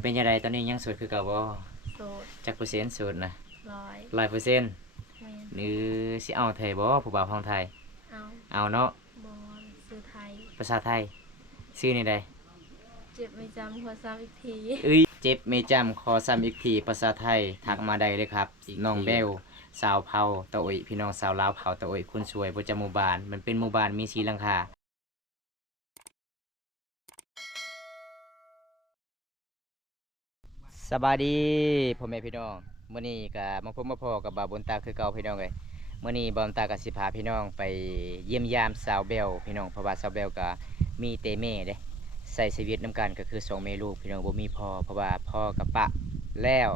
เป็นยังไงตอนนี้ยังโสดคือเก่าบ่โสดจักเปอร์เซ็นต์โสดนะ100 100%แม่นหรือสิเอาไทยบ่ผู้บ่าวของไทยเอาเอาเนาะบอลซื้อไทยภาษาไทยชื่อนี่ใดเจ็บไม่จำขอซ้ำอีกที เอ้ยเจ็บไม่จำขอซ้ำอีกทีภาษาไทยทักมาได้เลยครับน้องเบลสาวเผาตะโอยพี่น้องสาวลาวเผาตะโอยคนสวยประจำหมู่บ้านมันเป็นหมู่บ้านมีสีหลังคาสบายดีพ่อแม่พี่น้องมื้อนี้ก็มาพบมาพอกับบ่าวบนตาคือเก่าพี่น้องเอ้ยมื้อนี้บ่าวบนตาก็สิพาพี่น้องไปเยี่ยมยามสาวเบลพี่น้องเพราะว่าสาวเบลก็มีแต่แม่เด้ใส่ชีวิตนํกันก็คือ2แม่ลูกพี่น้องบ่มีพ่อเพราะว่าพ่อกับปะแล้ว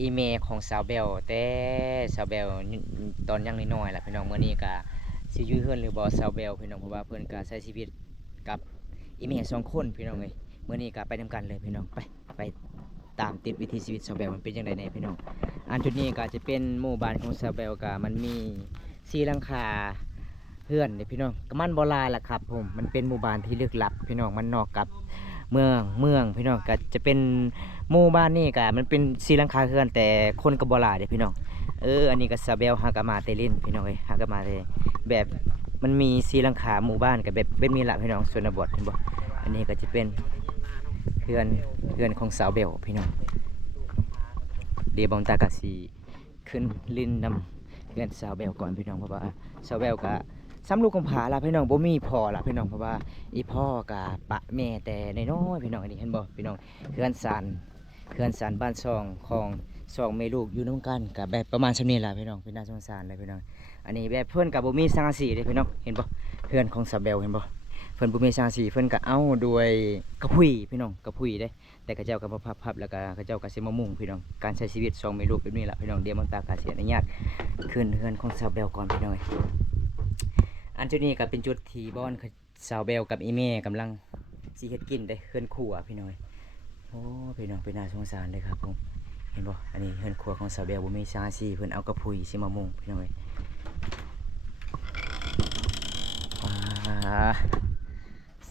อีเมของสาวเบลแต่สาวเบลตอนยังน้อยๆล่ะพี่น้องมื้อนี้ก็สิอยู่เฮือนหรือบ่สาวเบลพี่น้องเพราะว่าเพิ่นก็ใช้ชีวิตกับอีเม2คนพี่น้องเอ้ยมื้อนี้ก็ไปนํกันเลยพี่น้องไป ตามติดวิถีชีวิตชาวเบลมันเป็นยังไงในพี่น้องอันจุดนี้ก็จะเป็นหมู่บ้านของชาวเบลกามันมีสีหลังคาเพื่อนเนี่ยพี่น้องก็มันโบราณแหละครับผมมันเป็นหมู่บ้านที่ลึกลับพี่น้องมันนอกกับเมืองพี่น้องก็จะเป็นหมู่บ้านนี่ก็มันเป็นสีหลังคาเพื่อนแต่คนก็โบราณเด้พี่น้องอันนี้ก็ชาวเบลฮากามาเตลินพี่น้องฮากามาเตแบบมันมีสีหลังคาหมู่บ้านกับแบบมีละพี่น้องชนบทเห็นบ่อันนี้ก็จะเป็นเพื่อนของสาวเบลพี่น้องเดี๋ยวบองตากะสีขึ้นลิ้นนำเพื่อนสาวเบลก่อนพี่น้องเพราะว่าสาวเบลกะซ้ำลูกกำพร้าละพี่น้องบ่มีพ่อละพี่น้องเพราะว่าอีพ่อกะปะแม่แต่น้อยๆพี่น้องอันนี้เห็นบ่พี่น้องเพื่อนสันบ้านซองของสองแม่ลูกอยู่น้ำกันกับแบบประมาณชั่นี้ละพี่น้องเป็นน่าสงสารเลยพี่น้องอันนี้แบบเพื่อนกับบ่มีสังกะสีเลยพี่น้องเห็นบ่เพื่อนของสาวเบลเห็นบ่เพิ่นบ่มีสังกะสีเพิ่นก็เอาด้วยกระพุ้ยพี่น้องกระพุ้ยเด้แต่เขาเจ้าก็มาพับแล้วก็เขาเจ้าก็สิมามุ่งพี่น้องการใช้ชีวิตสองแม่ลูกแบบนี้ล่ะพี่น้องเดี๋ยวมันตากาเสียอนุญาตขึ้นเฮือนของสาวเบลก่อนพี่น้องอันจุดนี้ก็เป็นจุดที่บ้านสาวเบลกับอีแม่กำลังสิเฮ็ดกินได้เฮือนครัวพี่น้องโอ้พี่น้องเป็นน่าสงสารเลยครับผมเห็นบ่อันนี้เฮือนครัวของสาวเบลบ่มีสังกะสีเพิ่นเอากระพุ้ยสิมามุ่งพี่น้อง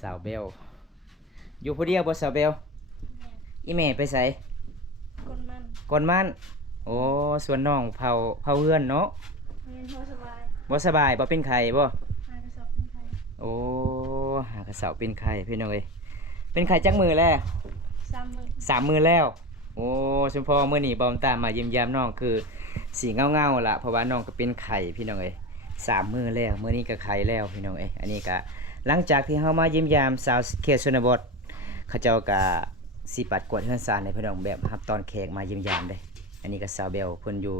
สาวเบลอยู่ผู้เดียวบ่สาวเบลอีแม่ไปใส่คนมันก่อนมันโอ้ส่วนน้องเผาเฮือนเนาะเรียนพอสบาย บ่สบายบ่เป็นไข้บ่หากระสอบเป็นไทยโอ้หากระเสาเป็นไข้พี่น้องเอ้ยเป็นไข้จักมือแล้ว3 มื้อ3 มื้อแล้วโอ้ชุมพอมื้อนี้บอมตามมาเยี่ยมยามน้องคือสีเงาๆล่ะเพราะว่าน้องก็เป็นไข้พี่น้องเอ้ย3 มื้อแล้วมื้อนี้ก็ไข้แล้วพี่น้องเอ้ยอันนี้ก็หลังจากที่เฮามาเยี่ยมยามสาวเขตชนบทเขาเจ้าก็สิปัดกวาดเฮือนซ่านให้พี่น้องแบบรับตอนแขกมาเยี่ยมยามเด้อันนี้ก็สาวเบลเพิ่นอยู่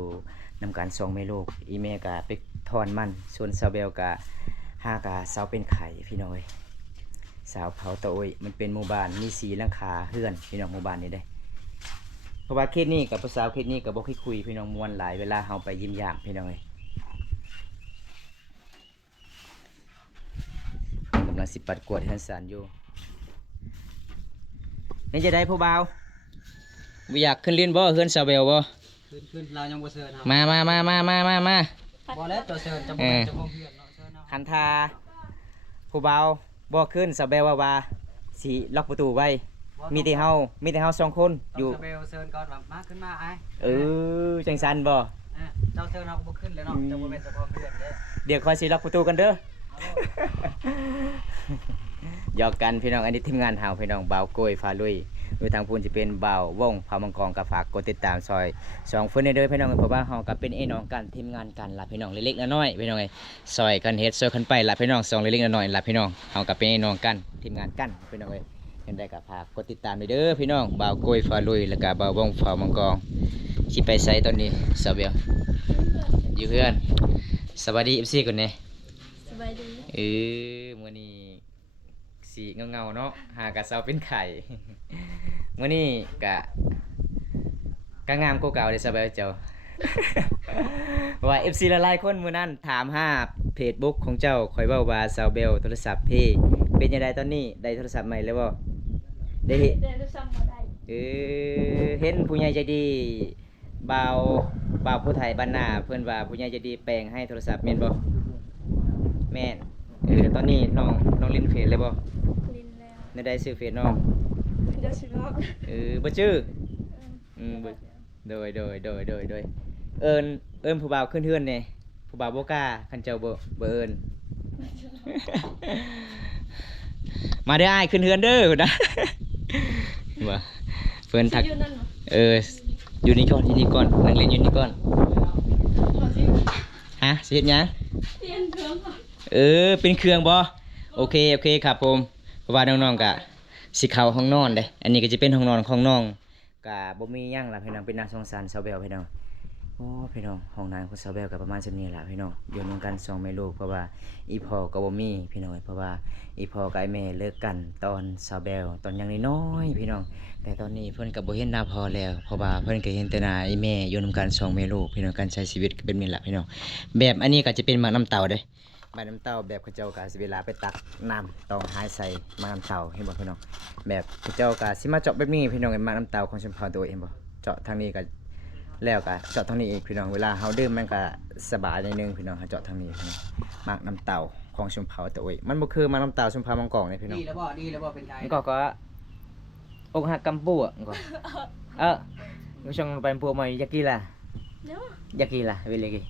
นำการ2แม่ลูกอีแม่ก็ไปถอนมันส่วนสาวเบลก็หากะสาวเป็นไข่พี่น้องเอ้ยสาวเผาตะโอยมันเป็นหมู่บ้านมีสีหลังคาเฮือนพี่น้องหมู่บ้านนี้เด้เพราะว่าเขตนี้กับภาษาเขตนี้ก็บ่ค่อยคุยพี่น้องม่วนหลายเวลาเฮาไปเยี่ยมยามพี่น้องเอ้ยกำลังสิปัดกวาดเฮือนซ่านอยู่นี่จะได้ผู้บ่าวบ่อยากขึ้นเรียนบ่เฮือนสาวเบลบ่ขึ้นเรายังบ่เชิญครับมาบ่แล้วตัวเชิญจะบ่เป็นเจ้าของเพื่อนเนาะเชิญเนาะคันทาผู้บ่าวบ่ขึ้นสาวเบลว่าสิล็อกประตูไว้มีแต่เฮา2คนอยู่เบลเชิญก่อนว่ามาขึ้นมาไอ้จังซั่นบ่เจ้าเชิญเราก็บ่ขึ้นเลยเนาะจะบ่เป็นเจ้าของเพื่อนเด้เดี๋ยวคอยสิล็อกประตูกันเด้อหยอกกันพี่น้องอันนี้ทีมงานเฮาพี่น้องบ่าวโกยฟ้าลุยโดยทางพูนจะเป็นบ่าวว่องพามังกรกับฝากกดติดตามซอย2เพิ่นเด้อพี่น้องเพราะว่าเฮาก็เป็นไอ้น้องกันทีมงานกันล่ะพี่น้องเล็กๆน้อยๆพี่น้องซอยกันเฮ็ดซอยกันไปล่ะพี่น้อง2เล็กๆน้อยๆล่ะพี่น้องเฮาก็เป็นไอ้น้องกันทีมงานกันพี่น้องเห็นได้ก็ฝากกดติดตามเด้อพี่น้องบ่าวโกยฟ้าลุยแล้วก็บ่าวว่องพามังกรสิไปไสตอนนี้สาวเบลอยู่เพื่อนสวัสดี FC ก่อนแน่สบายดีมื้อนี้สีเงาเนาะหากะเซาเป็นไข่ มื้อนี้กะงามกว่าเก่าเด้อสบายเจ้า ว่า FC หลายๆคนมื้อนั้นถามหาFacebook ของเจ้าข่อยเว้าว่าซาวเบลโทรศัพท์เพ่เป็นจังไดตอนนี้ได้โทรศัพท์ใหม่แล้วบ่ได้ได้ซ้ำบ่ได้เห็นผู้ใหญ่ใจดีบ่าวผู้ไทยบ้านนาเพิ่นว่าผู้ใหญ่ใจดีแปลงให้โทรศัพท์แม่นบ่แม่นตอนนี้น้องลินเฟซเลยบ่ลินแล้วได้ซื้อเฟซน้อง เดี๋ยวสิบอก บ่ชื่อบ่โดยเอิ้นผู้บ่าวขึ้นเฮือนแหน่ผู้บ่าวบ่กล้าคันเจ้าบ่เอิ้น มาเด้ออ้ายขึ้นเฮือนเด้อพุ่นนะ ว่าเพิ่นทัก สิอยู่นั่นเหรอ อยู่นี่ก่อนนั่งเล่นอยู่นี่ก่อน เขาสิ ฮะสิเฮ็ดหยัง เตียนเครื่องก่อน เป็นเครื่องบ่โอเคครับผมเพราะว่าน้องๆก็สิเข้าห้องนอนเด้อันนี้ก็จะเป็นห้องนอนของน้องก็บ่มีหยังล่ะพี่น้องเป็นน่าสงสารสาวแบวพี่น้องโอ้พี่น้องห้องน้ำของสาวแบวก็ประมาณส่านี้ล่ะพี่น้องอยู่นำกัน2แม่ลูกเพราะว่าอีพ่อก็บ่มีพี่น้องเพราะว่าอีพ่อกับไอ้แม่เลิกกันตอนสาวแบวตอนยังน้อยๆพี่น้องแต่ตอนนี้เพิ่นก็บ่เห็นหน้าพ่อแล้วเพราะว่าเพิ่นก็เห็นแต่หน้าไอ้แม่อยู่นำกัน2แม่ลูกพี่น้องการใช้ชีวิตก็เป็นนี่ล่ะพี่น้องแบบอันนี้ก็จะเป็นหมากน้ำเต่าเด้ ใบน้ำเต้าแบบเขาเจ้ากาสิเวลาไปตักน้ำต้องหายใส่มาน้ำเต้าเห็นบ่พี่น้องแบบเขาเจ้ากาสิมาเจาะแบบนี้พี่น้องไอ้มาน้ำเต้าของชมพรตัวเห็นบ่เจาะทางนี้ก็แล้วก็เจาะทางนี้อีกพี่น้องเวลาเฮาดื่มมันก็สบายนิดนึงพี่น้องเฮาเจาะทางนี้พี่น้องมากน้ำเต้าของชมพรตัวมันบ่คือมาน้ำเต้าชมพรมังกรนี่พี่น้อง ดีแล้วบ่เป็นไง มันก็อกหักกำปูอ่ะมันก็มึงช่องไปปูใหม่อยากกินล่ะ เดี๋ยว อยากกินล่ะเวลากิ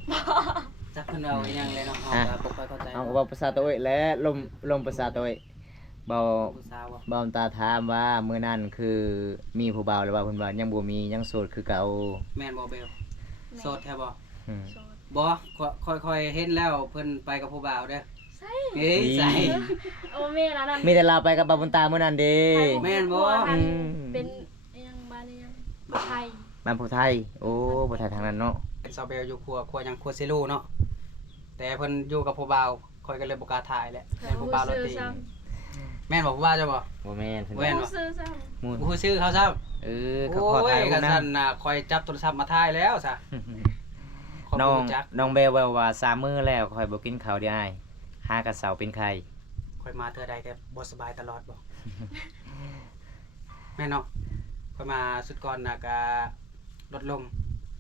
จักเพิ่นเอาอีหยังเลยเนาะเฮาก็บ่ค่อยเข้าใจ เอาก็เว้าภาษาตัวและลมภาษาตัวเบา ผู้สาวบ่ บ่าวตาถามว่ามื้อนั้นคือมีผู้บ่าวหรือว่าเพิ่นว่ายังบ่มียังโสดคือเก่า แม่นบ่เบลโสดแท้บ่ อืม โสด บ่ค่อยๆเห็นแล้วเพิ่นไปกับผู้บ่าวเด้อ ใส่ เฮ้ยใส่ โอ้แม่ละนั่น มีแต่เราไปกับบ่าวบุญตามื้อนั้นเด้ แม่นบ่ อันเป็นยังบ้านยังบ่ไทย บ้านผู้ไทยโอ้ผู้ไทยทางนั้นเนาะ เป็นสาวเบลอยู่ครัวหยังครัวซิลูเนาะแต่เพิ่นอยู่กับผู้บ่าวค่อยก็เลยบ่กล้าถ่ายแหละแม่นผู้บ่าวรถตีแม่นบ่ผู้บ่าวจ้ะบ่ บ่แม่นเพิ่น แม่ ว่าน บ่ ซื้อซ้ มูน บ่ฮู้ชื่อเขาซ้ำ เขาขอถ่ายรู กั ป น นะ ซั่นน่ะค่อยจับโทรศัพท์มาถ่ายแล้วซะขอบ น้อง คุณจัก น้องเบลว่า3มื้อแล้วค่อยบ่กินข้าวเด้ออ้ายหากับเสาเป็นไข้ ค่อยมาเทื่อใดแต่บ่สบายตลอดบ่ แม่นเนาะค่อยมาสุดก่อนน่ะก็ลดลง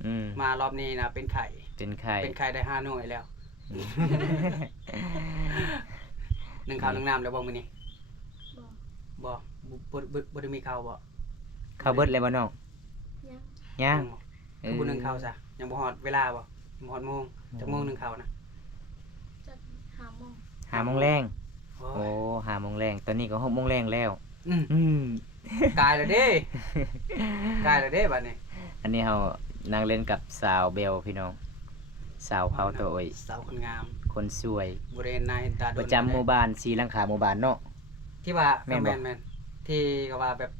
อืม มารอบนี้น่ะเป็นไข้ เป็นไข้ เป็นไข้ได้5หน่วยแล้วนึ่งข้าวนึ่งน้ำแล้วบ่มื้อนี้ ำบอก บ่ได้มีข้าวบ่ ข้าวเบิดแล้วบ่น้อง ยัง ยัง คือบ่นึ่งข้าวซะยังบ่ฮอดเวลาบ่ยังบ่ฮอดโมงจักโมงนึ่งข้าวนะ จะหาโมง 5 โมงแรง โอ้ โอ้ ย 5 โมงแรงตอนนี้ก็6 โมงแรงแล้ว อืม อืม กายแล้วเด้ กายแล้วเด้บัดนี้ อันนี้เรานั่งเล่นกับสาวเบลพี่น้อง สาวเผาตัวโอย สาวคนงาม คนสวย บ่ได้เห็นหน้าเห็นตาโดน ประจำหมู่บ้านสีหลังคาหมู่บ้านเนาะ ที่ว่า แม่นบ่ แม่นๆที่ก็ว่าแบบ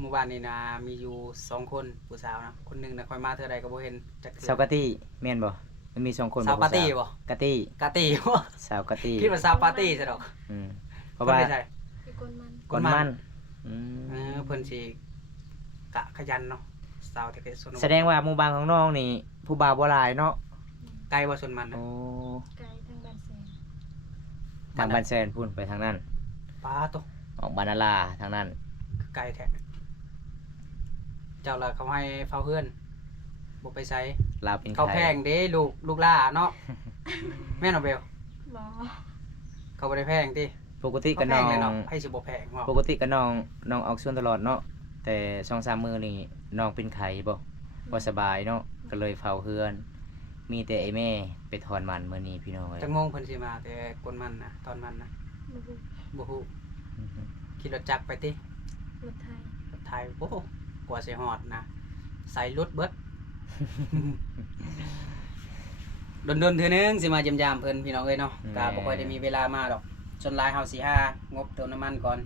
หมู่บ้านนี้นะมีอยู่2คนผู้สาวนะคนหนึงน่ะค่อยมาเทื่อใดก็บ่เห็นจักเทื่ สาวกะตี้แม่นบ่มันมี2คน สาวปาร์ตี้บ่ กะตี้ กะตี้บ่ สาวกะตี้ คิดว่าสาวปาร์ตี้ซะดอก อืมเพราะว่า เพิ่นไม่ใช่ อีกคนมัน คนมันอื เพิ่นสิกะขยันเนาะสาวที่เป็นชนบท แสดงว่าหมู่บ้านของน้องนี่ ผู้บ่าวบ่หลายเนาะ ไกลบ่ชนมันนะ โอ้ ไกลทางบ้านแสน ทางบ้านแซนพุ่นไปทางนั้น ป้าตก ออกบานาลาทางนั้น ไกลแท้เจ้าล่ะเขาให้เฝ้าเฮือนบ่ไปไส ลาวเป็น เขา ไข่ แพงเด้ลูกล่าเนาะ แม่นบ่เบล บอก เขาบ่ได้แพงติ ปกติ เขา ก็ แพ น้อง ง เลยเนาะให้สิบ่แพงเนาะ ปกติก็น้องออกส่วนตลอดเนาะแต่2-3 มื้อนี่น้องเป็นไข้บ่สบายเนาะก็เลยเฝ้าเฮือน มีแต่ไอ้แม่ไปถอนมันมื้อนี้พี่น้องเอ้ย จักโมงเพิ่นสิมาแต่กวนมันนะตอนมันนะ บ่ฮู้ บ่ฮู้ขี่รถจักรไปติ รถไทย รถไทยโอ้กว่าสิฮอดนะใส่รถเบิด ดนๆเทื่อนึงสิมาเยี่ยมยามเพิ่นพี่น้องเอ้ยเนาะก็บ่ค่อยได้มีเวลามาดอกจนหลายเฮาสิหางบเติมน้ำมันก่อน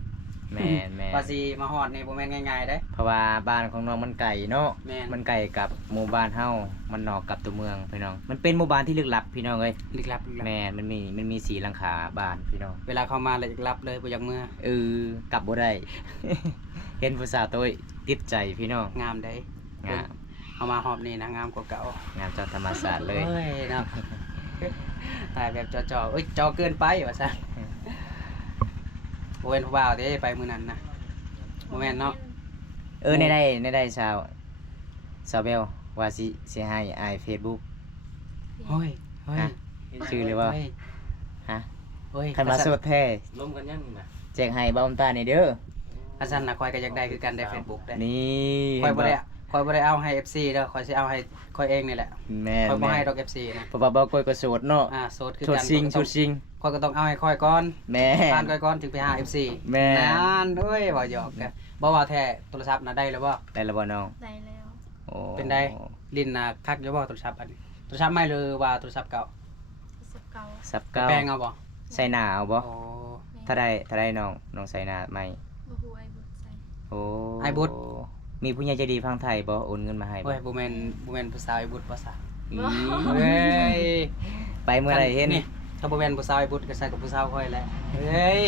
แม่น ว่าสิมาฮอดนี่บ่แม่นง่ายๆเด้ เพราะว่าบ้านของน้องมันไกลเนาะ แม่น มันไกลกับหมู่บ้านเฮามันนอกกับตัวเมืองพี่น้องมันเป็นหมู่บ้านที่ลึกลับพี่น้องเอ้ย ลึกลับ แม่นมันมีสีหลังคาบ้านพี่น้อง เวลาเข้ามาเลยรับเลยบ่อยากเมื่อก ลับบ่ได้ เห็นผู้สาวตัวติดใจพี่น้อง งามได้ งาม เอามาหอบนี่นะงามกว่าเก่าง ามจากธรรมศาสตร์เลย เอ้ยเนาะ ถ่ายแบบจ่อๆเอ้ยจ่อเกินไปว่าซั่นบ่แม่นผู้บ่าวเด้ไปมื้อนั้นนะบ่แม่นเนาะ ในได้สาวเบลว่าสิให้อ้าย Facebook เฮ้ย ฮะชื่อเลยว่า ฮะ เฮ้ย คันมาโสดแท้ ล้มกันยังน่ะ แจกให้บ่าวตานี่เด้อ อันซั่นน่ะข่อยก็อยากได้คือกันได้ Facebook ได้ นี่ ข่อยบ่ได้เอาให้ FC เด้อข่อยสิเอาให้ข่อยเองนี่แหละ แม่ ข่อยบ่ แม่ ให้ดอก FC นะ เพราะว่าบ่ก้อยก็โสดเนาะ โสดคือ โสด กัน ซิงโสดซิง ข่อยก็ต้องเอาให้ข่อยก่อน แม่ ผ่านข่อยก่อนถึงไปหา FC แม่ นั่นเอ้ยบ่หยอกกันบ่ว่าแท้โทรศัพท์น่ะได้แล้วบ่ ได้แล้วบ่น้อง ได้แล้ว โอ้ เป็นได้ลิ้นน่ะคักอยู่บ่โทรศัพท์อันนี้โทรศัพท์ใหม่หรือว่าโทรศัพท์เก่า สับเก่า สับ ไป เก้า แปลงเอาบ่ ใส่หน้าเอาบ่ โอ้ ถ้าได้น้องใส่หน้าใหม่ บ่ฮู้ไอ้บุญใส่ โอ้ ไอ้บุตร มีผู้ใหญ่ใจดีฟังไทยบ่โอนเงินมาให้บ่ โอ้ยบ่แม่นผู้สาวไอ้บุตรบ่ซะ อี เฮ้ย ไปเมื่อไหร่เห็น นี่ถ้าบ่แม่นผู้สาวไอ้บุตรก็ใส่กับผู้สาวค่อยแหละเฮ้ย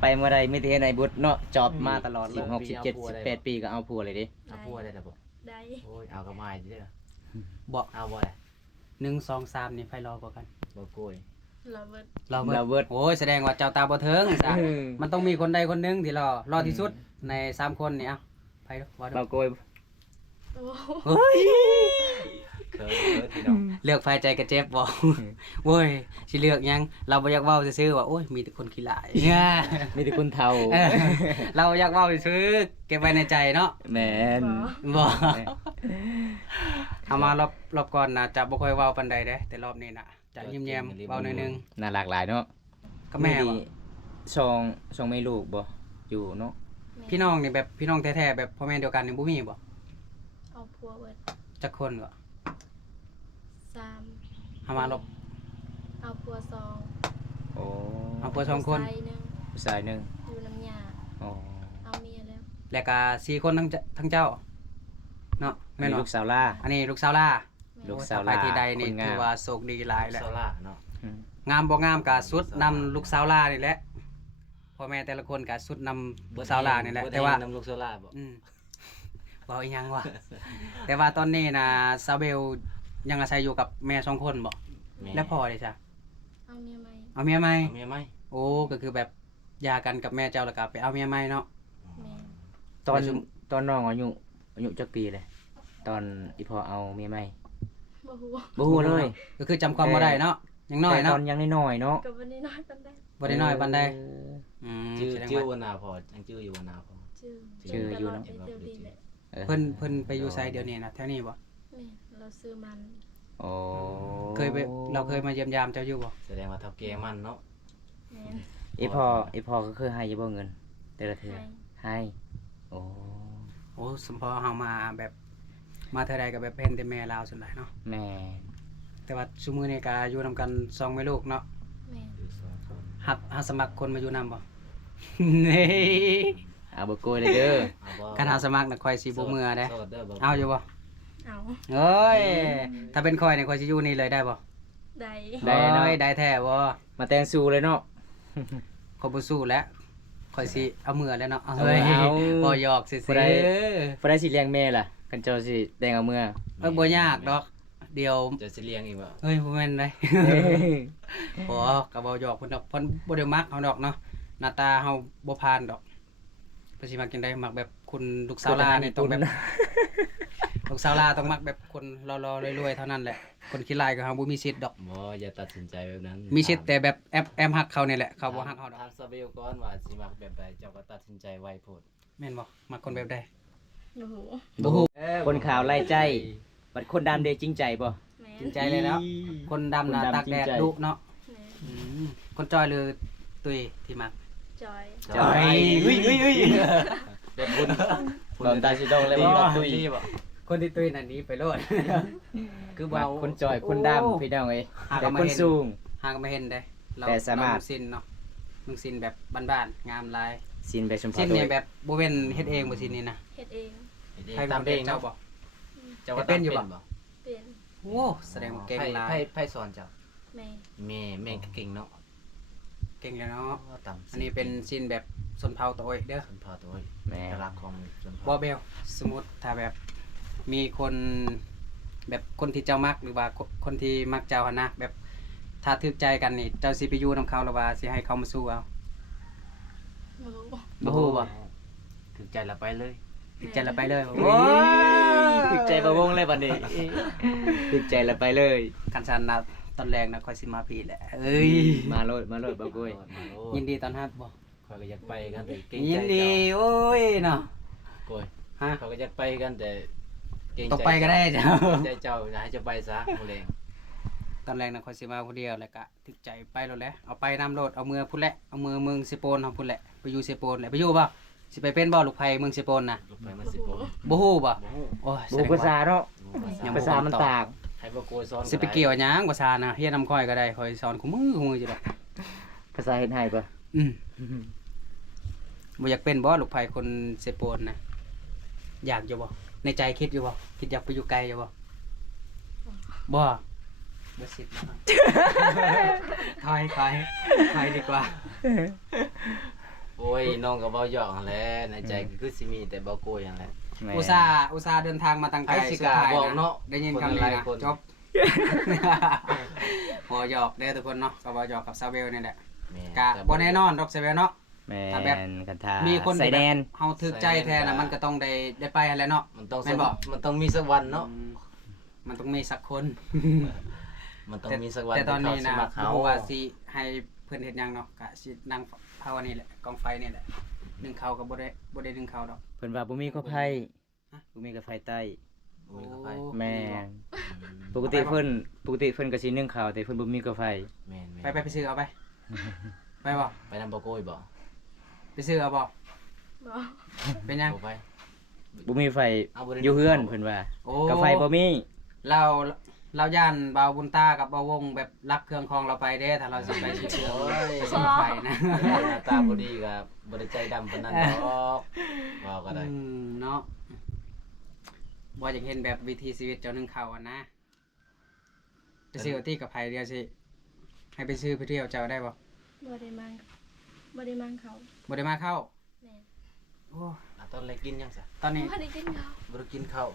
ไปเมื่อไหร่ไม่ได้เห็นไอ้บุตรเนาะจอบมาตลอดเลย 16 17 18ปีก็เอาผัวเลยดิ เอาพัวได้แต่บ่ ได้ โอ้ยเอากระไม้ดิเด้อ บ่ เอาบ่ได้ 1 2 3นี่ไฟรอกว่ากัน บ่โกย ระเบิด รอ เรา เบิด เบิด โอ้ยแสดงว่าเจ้าตาบ่ถึงซะมันต้องมีคนใดคนหนึงที่รอที่สุดใน3คนนี่เอ้าไปดูว่าดู เราโกย โอ้ เฮ้ย เคิร์ดพี่น้อง เลือกไฟใจกระเจ็บบ่ โว้ยสิเลือกหยังเราบ่อยากเว้าซื่อๆว่าโอ้ยมีแต่คนขี้หลาย มีแต่คนเฒ่า เออเราอยากเว้าซื่อเก็บไว้ในใจเนาะ แม่น บ่ เอามารอบก่อนนะจะบ่ค่อยเว้าปานใดเด้แต่รอบนี้น่ะจะยิ้มแย้มเว้าหน่อยหนึง น่าหลากหลายเนาะ ก็แม่บ่ ช่องไม่ลูกบ่อยู่เนาะ พี่น้องนี่แบบพี่น้องแท้ๆแบบพ่อแม่เดียวกันนี่บ่มีบ่ เอาพัวเบิด จักคนบ่ 3 เอามารอบ เอาพัว2 โอ้ เอาผัวสองคน ใส่หนึ่ง ผู้ชายหนึง อยู่น้ำยา โอ้ เอาเมียแล้ว แล้วก็4คนทั้งเจ้าเนาะ แม่ แม่น ลู บ่ กสาวล่า อันนี้ลูกสาวล่า ลูก แม่ สาว ไปที่ใดนี่ คนงาม ถือว่าโชคดีหลายแล้ว โซล่าเนาะ อืม งามบ่งามก็สุดนำลูกสาวล่านี่แหละพ่อแม่แต่ละคนก็สุดนำลูกสาวล่านี่แหละ บ่ได้ แต่ว่า นำลูกโซล่าบ่ เว้าอีหยังวะ แต่ว่าตอนนี้นะซาเบลยังอาศัยอยู่กับแม่สองคนบ่ ม่ แล้วพ่อเลยจ้ะ เอาเมียใหม่ เอาเมียใหม่ เอาเมียไหม โอ้ก็คือแบบหย่ากันกับแม่เจ้าแล้วก็ไปเอาเมียใหม่เนาะ แม่ ตอน ประชุม ตอนน้องอายุจักปีเลย ตอนอีพ่อเอาเมียใหม่ บ่ฮู้ บ่ฮู้เลย ก็คือจำความบ่ได้เนาะยังน้อย แต่ต เนาะ อนยังน้อยๆเนาะ ก็บ่ได้น้อยปานใด บ่ได้น้อยปานใด เออ ชื่อ แสดง ชื่อ ว่า วันนาพอยังชื่ออยู่วันนาพอ ชื่อ ชื่ออยู่เนาะ ตลดไปเดี๋ยวนี้แหละ ออ เพิ่นไปอยู่ไสเดี๋ยวนี้นะแถวนี้บ่ แม่เราซื้อมัน โอ้ เคยไปเราเคยมาเยี่ยมยามเจ้าอยู่บ่ แสดงว่าเท่าแก่มันเนาะ แม่น อีพ่อก็เคยให้อยู่บ่เงิน แต่ละเทื่อ ให้ ให้โอ้ โอ้สมพอเฮามาแบบมาเท่าใดก็แบบเห็นแต่แม่ลาวส่วนใหญ่เนาะ แม่ แต่ว่าซุมื้อนี้ก็อยู่นํกันสองแม่ลูกเนาะ แม่น อยู่สองคน หักสมัครคนมาอยู่นํบ่ นี่ เอาบ่โกยเลยเด้อ เอาบ่ คันหาสมัครน่ะข่อยสิบ่มือเด้ โสดเด้อบ่ เอาอยู่บ่ เอา เอ้ย ถ้าเป็นข่อยนี่ข่อยสิอยู่นี่เลยได้บ่ ได้ ได้น้อยได้แท้บ่ มาแต่งสู่เลยเนาะ ข่อยบ่สู้แล้วข่อยสิเอามือแล้วเนาะเฮ้ย เอา บ่หยอกซื่อ บ่ได้ บ่ได้สิเลี้ยงแม่ล่ะกันเจ้าสิแต่งเอาเมื่อ บ่ยากดอก เดี๋ยว จะสิเลี้ยงอีกบ่ เฮ้ยบ่แม่นได้ บ่ก็บ่หยอกเพิ่นดอกเพิ่นบ่ได้มักเฮาดอกเนาะหน้าตาเฮาบ่ผ่านดอกเพิ่นสิมักจังได๋มักแบบคุณลูกสาวลานี่ต้องแบบ ลูกสาวลาต้องมักแบบคนรอๆรวยๆเท่านั้นแหละ คนขี้ลายก็เฮาบ่มีสิทธิ์ดอก บ่อย่าตัดสินใจแบบนั้น มีสิทธิ์แต่แบบแอมฮักเขานี่แหละ เขาบ่ฮักเฮาดอก ถามซาเบลก่อนว่าสิมักแบบใดเจ้าก็ตัดสินใจไวโพด แม่นบ่มักคนแบบใด บ่ฮู้ บ่ฮู้ คนขาวไล่ใจบัดคนดำเด้จริงใจบ่ แม่ จริ น งใจเลยแล้ว คนดำน่ะ คนดำ ตากแดด จริงใจ ดุเนาะ แม่น อืมคนจอยหรือตุยที่มัก จอย จอย อุ้ย แบบคุณ บอมตาสิดงเลย บ่ บ่ ตุ ตุ ย ย บ่ คนที่ตุยนั่นหนี้ไปโลด คือ บั เบา ดคนจอยคนดำพี่น้องเอ้ย หา แต่ ก็มา คน เห็น สูง หาก็ไม่เห็นได้เรา แต่สามารถ เนุ่งสินเนาะนุ่งสินแบบบ้านๆงามหลาย สินไปชมพอ สิน ตั นี่ ว แบบบ่แม่นเฮ็ดเองบ่สินนี่นะ เฮ็ดเอง ใคร ตามเอง เจ้า เนาะ บ่ เจ้าก็ เป็นอยู่บ่ เป็น โอ้แสดงว่าเก่งหลาย ไผสอนเจ้า แม่ แม่ก็เก่งเนาะ เก่งแล้วเนาะ ต่ำ อันนี้เป็นสินแบบชนเผ่าตัวเอ้ยเด้อ ชนเผ่าตัว แม่ เอกลักษณ์ของชน บ่ เผ่า เบลสมมุติถ้าแบบมีคนแบบคนที่เจ้ามักหรือว่าคนที่มักเจ้าหั่นนะแบบถ้าถึกใจกันนี่เจ้าสิไปอยู่นํเขาหรือว่าสิให้เขามาสู้เอา บ่ฮู้ บ่ฮู้บ่ ถึงใจละไปเลย ถึกใจแล้วไปเลย โอ้ยถึกใจบ่วงเลยบัดนี้ถึกใจแล้วไปเลย คันซันนะตอนแรกนะค่อยสิมาพี่แหละเอ้ย มาโลดบ่โกย ยินดีต้อนรับบ่ ข้อยก็อยากไปกันแต่เกรง ยิ ใจ นดี เจ้า โอ้ยเนาะ โอ้ย ฮะ เขาก็อยากไปกันแต่เกรงใจ ต้องไปก็ได้เจ้า เกรงใจเจ้าอยากให้เจะไปซะมื้อแลง ตอนแรกนะคอยสิมาผู้เดียวแล้วก็ถึกใจไปแล้วแหละเอาไปนำรถเอามือพุ่นแหละเอามือเมืองเซโปนเฮาพุ่นแหละไปอยู่เซโปนแหละไปอยู่บ่สิไปเป็นบ่ลูกไผเมืองเซโปนน่ะ ลูกไปมันสิบ่ บ่ฮู้บ่ บ่ฮู้ โอ้ย บูภาษาเนาะ ยัง ภาษามันต่าง ให้บ่โกยซ้อน สิไปเกี่ยวหยังภาษาน่ะเฮียนนำค่อยก็ได้ค่อยสอนคู่มือจิดอก ภาษาเฮ็ดให้ปะ อืมบ่อยากเป็นบ่ลูกไผคนเซโปนน่ะอยากอยู่บ่ในใจคิดอยู่บ่คิดอยากไปอยู่ไกลอยู่บ่บ่บ่สิทธิ์นะครับ ถอยดีกว่า โอ้ยน้องก็เว้าหยอกนั่นแหละในใจก็คือสิมีแต่บ่โกยนั่นแหละ แม่ อุตส่าห์เดินทางมาตั้งไกล ไอ้สิกล้า สุดท้ย บอกเนาะ ได้ยิน คน คำนี้ หลาย นะ คน จบ พอหยอกเด้อทุกคนเนาะก็บ่หยอกกับซาเวลนี่แหละ แม่ กะบ่แน่นอนดอกซาเวลเนาะ แม่ ถ้าแบบ นกันทา มีคน ใส่แดน เฮาถึกใจแท้น่ะมันก็ต้องได้ไปหั่นแหละเนาะ มันต้อง แม่นบ่ มันต้องมีสักวันเนาะ อืมมันต้องมีสักคน มันต้องมีสักวัน แต่ตอนนี้ ที่ นะ เขาสิมัก บ่ เฮา ฮู้ว่าสิให้เพิ่นเฮ็ดหยังเนาะก็สินั่งเผาอันนี้แหละกองไฟนี่แหละนึ่งข้าวก็บ่ได้นึ่งข้าวดอก เพิ่นว่าบ่มีกระไฟบ่มีกระไฟใต้ มีกาแฟ แม่นปกติเพิ่นก็สินึ่งข้าวแต่เพิ่นบ่มีกระไฟ แม่น ไปซื้อเอาไป ไปบ่ ไปนำบ่โกยบ่ ไปซื้อเอาบ่ บ่ เป็นหยัง บ่ไป บ่มีไฟ เอาบ่ได้ อยู่เฮือนเพิ่นว่า โอ้ กระไฟบ่มี เราย่านเบาบุญตากับเบาวงแบบรักเครื่องคองเราไปเด้ถ้าเราสิไปสิเชื่อไปสิไฟนะ หน้าตาบ่ดีก็บ่ได้ใจดำปานนั้นดอกเว้าก็ได้ เนาะบ่อยากเห็นแบบวิธีชีวิตเจ้าหนึงเขาอ่ะนะไปซื้อเอาที่กับไผเดียวสิให้ไปซื้อไปเที่ยวเจ้าได้บ่ บ่ได้มังบ่ได้มังเขา บ่ได้มาเข้า แม่น โอ้ ตอนแรกกินยังซะ ตอนนี้ บ่ได้กินเขา บ่ได้กินข้าว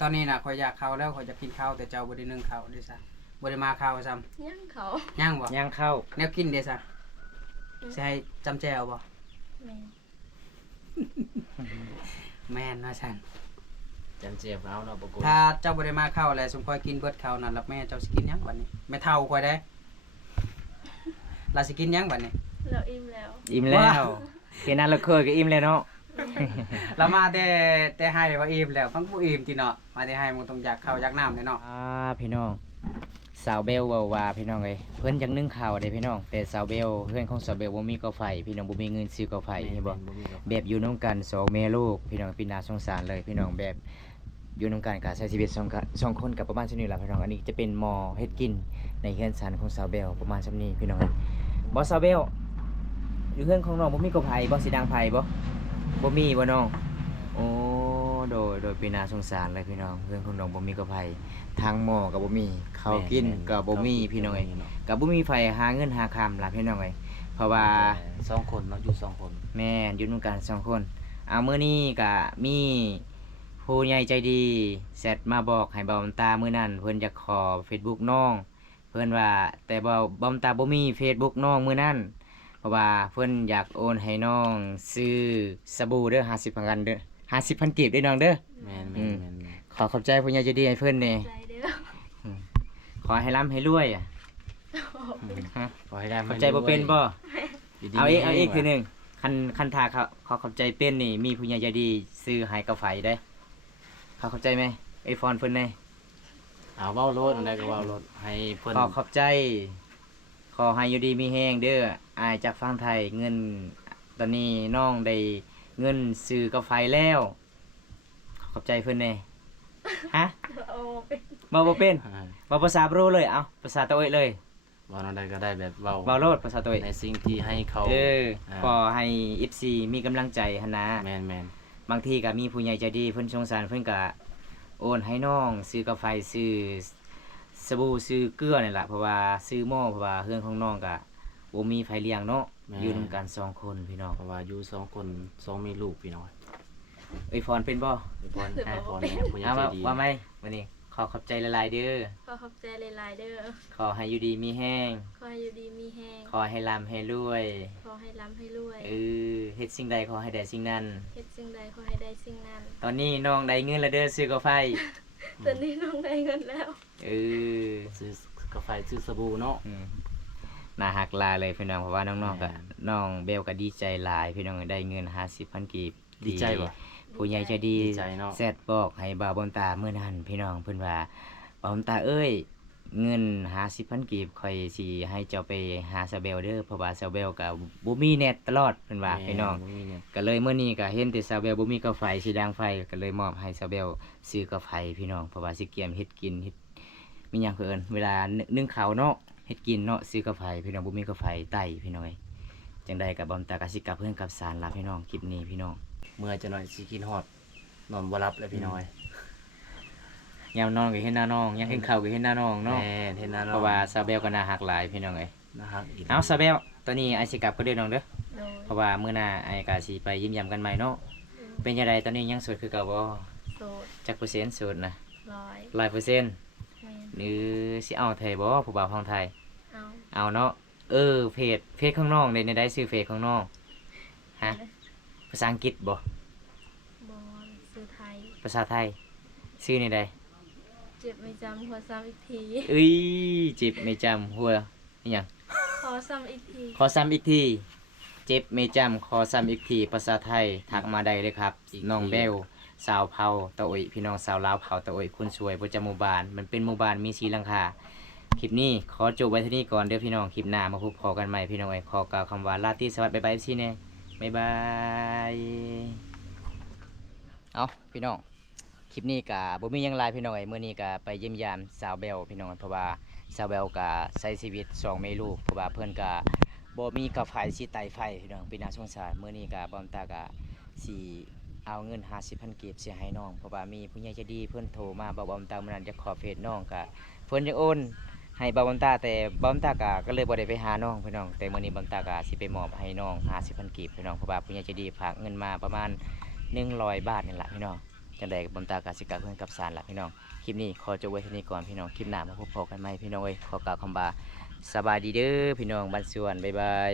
ตอนนี้น่ะข่อยอยากเข้าแล้วข่อยอยากกินข้าวแต่เจ้าบ่ได้นึ่งข้าวเด้ซะบ่ได้มาข้าวซ้ำ ยังเขา ย่างบ่ ย่างเข้า แนวกินเด้ซะสิให้จำแจวบ่ แม่น แม่นว่าซั่น จันเจียบเอาเนาะบ่โกย ถ้าเจ้าบ่ได้มาเข้าแล้วสมพอยกินเบิดข้าวนั่นแล้วแม่เจ้าสิกินหยังบัดนี้แม่เฒ่าข่อยได้เราสิกินหยังบัดนี้ เราอิ่มแล้ว อิ่มแล้วเห็นนั้นเราเคยก็อิ่มแล้วเนาะ เรามาแต่ให้ว่าอิ่มแล้วฟังบ่อิ่มติเนาะมาแต่ให้มันต้องอยากข้าวอยากน้ำเด้เนาะ พี่น้องสาวเบลเว้าว่าพี่น้องเอ้ยเพิ่นจังนึ่งข้าวได้พี่น้องแต่สาวเบลเพื่อนของสาวเบลบ่มีกาแฟพี่น้องบ่มีเงินซื้อกาแฟเห็นบ่ มีกาแฟ แบบอยู่น้ำกันสองแม่ลูกพี่น้องพี่นาสงสารเลยพี่น้องแบบอยู่น้ำกันกับใช้ชีวิตสองคนกับประมาณชั่วนี้แหละพี่น้องอันนี้จะเป็นหมอเฮ็ดกินในเฮือนสันของสาวเบลประมาณชั่วนี้พี่น้องบอสาวเบลอยู่เฮือนของน้องบ่มีกบไผ่บ่สีดังไผ่บ่มีบ่น้องโอ้โดยพี่นาสงสารเลยพี่น้องเฮือนของน้องบ่มีกบไผ่ทางหมอก็บ่มีข้าวกินก็บ่มีพี่น้องเอ้ยก็บ่มีไฟหาเงินหาคำล่ะพี่น้องเอ้ยเพราะว่า สองคนเนาะอยู่สองคน แม่นอยู่นำกันสองคนเอามื้อนี้ก็มีผู้ใหญ่ใจดีแชทมาบอกให้เบาบำตามื้อนั้นเพิ่นจะขอ Facebook น้อง เพิ่นว่าแต่เบาบำตาบ่มี Facebook น้องมื้อนั้นเพราะว่าเพิ่นอยากโอนให้น้องซื้อสบู่เด้อ50,000กันเด้อ50,000กีบเด้อน้องเด้อ แม่น ขอขอบใจผู้ใหญ่ใจดีให้เพิ่นแหน่ ใจเด้อ ขอให้ร่ำให้รวยอ่ะฮะ ขอให้ได้ ขอบใจบ่เป็นบ่ เอาอีกคือหนึ่งคันทาเขาขอบใจเป็นนี่มีผู้ใหญ่ใจดีซื้อให้กาแฟได้เขาขอบใจไหมไอฟอนเพิ่นไง เอาเว้ารถอันใดก็เว้ารถให้เพิ่น ขอขอบใจ ขอให้อยู่ดีมีแห้งเด้ออายจากฟังไทยเงิน ตอนนี้น้องได้เงินซื้อกาแฟแล้วขอบใจเพิ่นไงฮะ โอ้เป็น บ่เป็นบ่ภาษาบรูเลยเอาภาษาตะเอยเลย เว้าอันใดก็ได้แบบเว้า เว้าโลดภาษาตะเอย ในสิ่งที่ให้เขา ขอให้ FC มีกำลังใจหั่นนะ แม่น บางทีก็มีผู้ใหญ่ใจดีเพิ่นสงสารเพิ่นก็โอนให้น้องซื้อกาแฟซื้อสบู่ซื้อเกลือนี่แหละเพราะว่าซื้อหม้อเพราะว่าเฮือนของน้องก็บ่มีไฟเลี้ยงเนาะอยู่นำกันสองคนพี่น้อง เพราะว่าอยู่สองคนสองมีลูกพี่น้อง เอ้ยฟอนเป็นบ่ พรพรผู้ใหญ่ เอา ใจ มา ดี ว่าไหมวันนี้ขอขอบใจหลายๆเด้อ ขอขอบใจหลายๆเด้อ ขอให้อยู่ดีมีแห้ง ขอให้อยู่ดีมีแฮง ขอให้ร่ำให้รวย ขอให้ร่ำให้รวย เฮ็ดสิ่งใดขอให้ได้สิ่งนั้น เฮ็ดสิ่งใดขอให้ได้สิ่งนั้น ตอนนี้น้องได้เงินแล้วเด้อซื้อกาแฟ ตอนนี้น้องได้เงินแล้ว เออ ซื้อกาแฟซื้อสบู่เนาะ อืม น่าฮักหลายเลยพี่น้องเพราะว่าน้องๆก็น้องเบลก็ดีใจหลายพี่น้องได้เงิน50,000กีบ ดีใจบ่ ผู้ใหญ่ใจดี ดีใจเนาะ แซดบอกให้บ่าวบนตาเมื่อนั้นพี่น้องเพิ่นว่าบ่าวบนตาเอ้ยเงิน50,000กีบข่อยสิให้เจ้าไปหาซาเบลเด้อเพราะว่าซาเบลก็บ่มีเน็ตตลอดเพิ่นว่าพี่น้อง บ่มีเนี่ย ก็เลยมื้อนี้ก็เห็นแต่ซาเบลบ่มีกาไฟสิดังไฟก็เลยมอบให้ซาเบลซื้อกาไฟพี่น้องเพราะว่าสิเกียมเฮ็ดกินเฮ็ดมีหยังเพิ่นเวลานึ่งข้าวเนาะเฮ็ดกินเนาะซื้อกาไฟพี่น้องบ่มีกาไฟไต้พี่น้องเอ้ยจังใดก็บ่าวบนตาก็สิกลับเพิ่นกับสารลาพี่น้องคลิปนี้พี่น้อง เมื่อจะหน่อยสิกินฮอดนอนบ่หลับเลยพี่น้อย ยามนอนก็เห็นหน้าน้องยังเห็นข้าวก็เห็นหน้าน้องเนาะ แม่เห็นหน้าน้อง เพราะว่าซาเบลก็น่าฮักหลายพี่น้องเอ้ย นะครับอีก เอาซาเบลตอนนี้ไอสิกลับก็เด้อน้องเด้อ โดย เพราะว่ามื้อหน้าไอก็สิไปยิ้มยำกันใหม่เนาะเป็นจังไดตอนนี้ยังโสดคือเก่าบ่ โสด จักเปอร์เซ็นต์โสดนะ ร้อย 100% แม่น หรือสิเอาไทยบ่ผู้บ่าวของไทย เอา เอาเนาะเพจข้างนอกในได้ชื่อเพจข้างนอกฮะภาษาอังกฤษบ่ บอลซื้อไทย ภาษาไทยชื่อในใด เจ็บไม่จำขอซ้ำอีกที เอ้ยจิบไม่จำหัวอิหยัง ขอซ้ำอีกที ขอซ้ำอีกทีเจ็บไม่จำขอซ้ำอีกทีภาษาไทยทักมาได้เลยครับน้องเบลสาวเผาตะโอยพี่น้องสาวลาวเผาตะโอยคนสวยประจำหมู่บ้านมันเป็นหมู่บ้านมีสีหลังคาคลิปนี้ขอจบไว้เท่านี้ก่อนเดี๋ยวพี่น้องคลิปหน้ามาพบพอกันใหม่พี่น้องเอ้ยขอกล่าวคำว่าลาตรีสวัสดิ์บ๊ายบายพี่แน่บ๊ายบายเอาพี่น้องคลิปนี้กะบ่มีหยังหลายพี่น้องเอ้ยมื้อนี้กะไปเยี่ยมยามสาวเบลพี่น้องเพราะว่าสาวเบลกะใช้ชีวิต2แม่ลูกเพราะว่าเพิ่นกะ บ่มีกาไฟสิไตไฟพี่น้องเป็นน่าสงสารมื้อนี้ก็บอมตาก็สิเอาเงิน50,000กีบสิให้น้องเพราะว่ามีผู้ใหญ่ใจดีเพิ่นโทรมาบอกบอมตามื้อนั้นจะขอเฟซน้องก็เพิ่นจะโอนให้บอมตาแต่บอมตาก็เลยบ่ได้ไปหาน้องพี่น้องแต่มื้อนี้บอมตาก็สิไปมอบให้น้อง50,000กีบพี่น้องเพราะว่าผู้ใหญ่ใจดีฝากเงินมาประมาณ100 บาทนี่ล่ะพี่น้องจังได๋บอมตาก็สิกลับเพิ่นกับศาลล่ะพี่น้องคลิปนี้ขอจบไว้เท่านี้ก่อนพี่น้องคลิปหน้ามาพบกันใหม่พี่น้องเอ้ยขอกล่าวคำว่าสบายดีเด้อพี่น้องบ้านสวนบ๊ายบาย